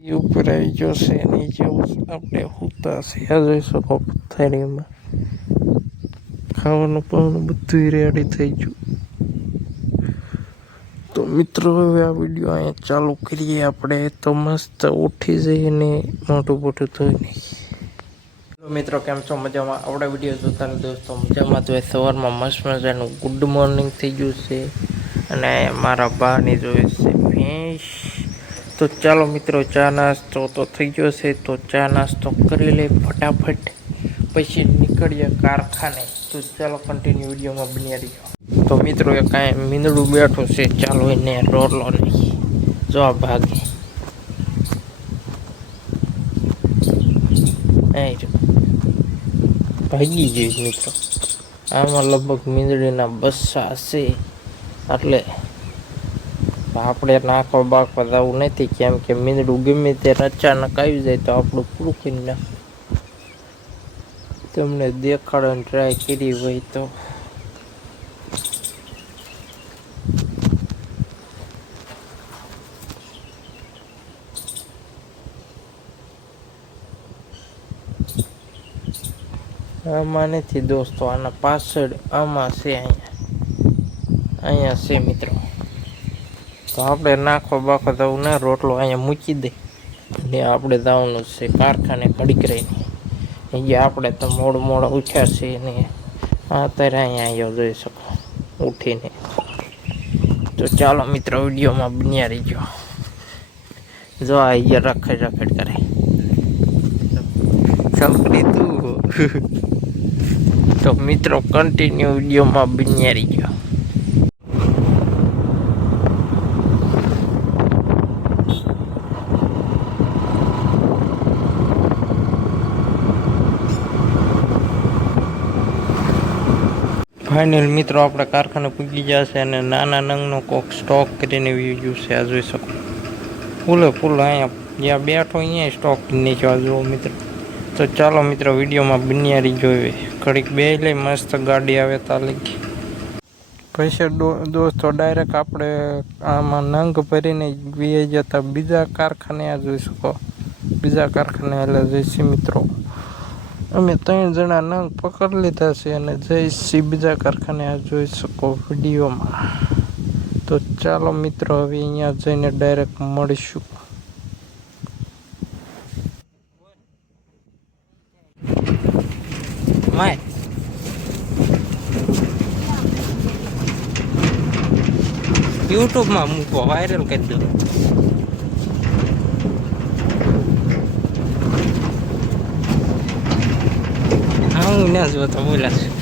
એ ઉપર આવી જશે નીચે આપણે હોતા છે આ જોઈ શકો પથારીમાં ખાવાનું પણ બધું રેડી થઈ ગયું. તો મિત્રો હવે આ વિડીયો અહીંયા ચાલુ કરીએ આપણે. તો મસ્ત ઉઠી જઈને મોટું મોટું ધોઈ નાખીએ. મિત્રો કેમ છો? મજામાં? આપણા વિડીયો જોતા દોસ્તો મજામાં. તો સવારમાં મસ્ત મજાનું ગુડ મોર્નિંગ થઈ ગયું છે અને મારા બાની જોઈએ છે ભેંસ. તો ચાલો મિત્રો ચા નાસ્તો તો થઈ ગયો છે, તો ચા નાસ્તો કરી લે ફટાફટ, પછી નીકળીએ કારખાને. તો ચાલો કન્ટિન્યુ વિડીયોમાં બન્યા રહીજો. તો મિત્રો એ કાંઈ મીંદડું બેઠું છે, ચાલો એને રોટલો નહીં જો આ ભાગે ભાગી જઈશ મિત્રો. આમાં લગભગ મીંદડીના બસ્સા છે, એટલે આપણે નાખવા બાખવા જવું નથી, કેમ કે મીંદડું ગમે તે અચાનક આવી જાય તો આપણું પૂરું કરી નાખ. તમને દેખાડવાની ટ્રાય કરી હોય તો આમાં નથી દોસ્તો, આના પાછળ આમાં છે, અહીંયા છે મિત્રો. તો આપણે નાખવા બાખવા જવું ના, રોટલો અહીંયા મૂકી દે ને આપણે જવાનું છે કારખાને ઘડીક રહીને. અહીંયા આપણે તો મોડ ઉઠ્યા છે ને અત્યારે અહીંયા જોઈ શકો ઉઠીને. તો ચાલો મિત્રો વિડીયોમાં બન્યા રહીજો. જો અહીંયા રખડ કરે છોકરી તું. તો મિત્રો કન્ટિન્યુ વિડીયોમાં બન્યા રહીજો. ફાઇનલ મિત્રો આપણે કારખાને પૂગી ગયા છે અને નાના નંગનો કોક સ્ટોક કરીને વ્યૂ છે, આ જોઈ શકો. ફૂલે અહીંયા જ્યાં બેઠો અહીંયા સ્ટોક નીચે જુઓ મિત્રો. તો ચાલો મિત્રો વિડીયોમાં બન્યા રહીજો. ઘડીક બે લઈ મસ્ત ગાડી આવે તા લઈ પછી દોસ્તો ડાયરેક્ટ આપણે આમાં નંગ ભરીને વી જતા બીજા કારખાને. આ જોઈ શકો બીજા કારખાને એટલે જઈશી મિત્રો. અમે 3 જણા નંગ પકડી લીધા છે અને જઈશી બીજા કારખાને, આ જોઈ શકો વિડીયોમાં. તો ચાલો મિત્રો હવે અહીંયા જઈને ડાયરેક્ટ મળીશું. યુટ્યુબમાં મૂકો, વાયરલ કરી દો. હું ના જોતો બોલા છું.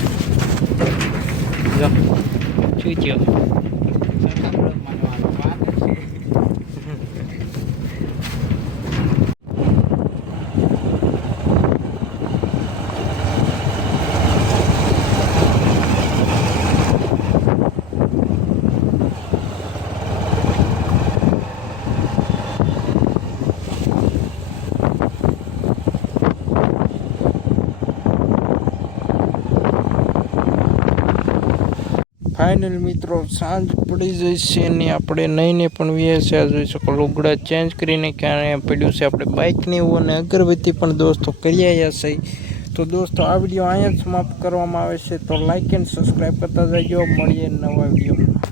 ફાઇનલ મિત્રો સાંજ પડી જશે ને આપણે નહીને પણ વ્યાસે જોઈ શકો લુગડા ચેન્જ કરીને ક્યાં પડ્યું છે આપણે બાઇકને એવું, અને અગરબત્તી પણ દોસ્તો કરી આવ્યા છે. તો દોસ્તો આ વિડીયો અહીંયા જ સમાપ્ત કરવામાં આવે છે. તો લાઇક એન્ડ સબસ્ક્રાઈબ કરતા જજો. મળીએ નવા વિડીયો.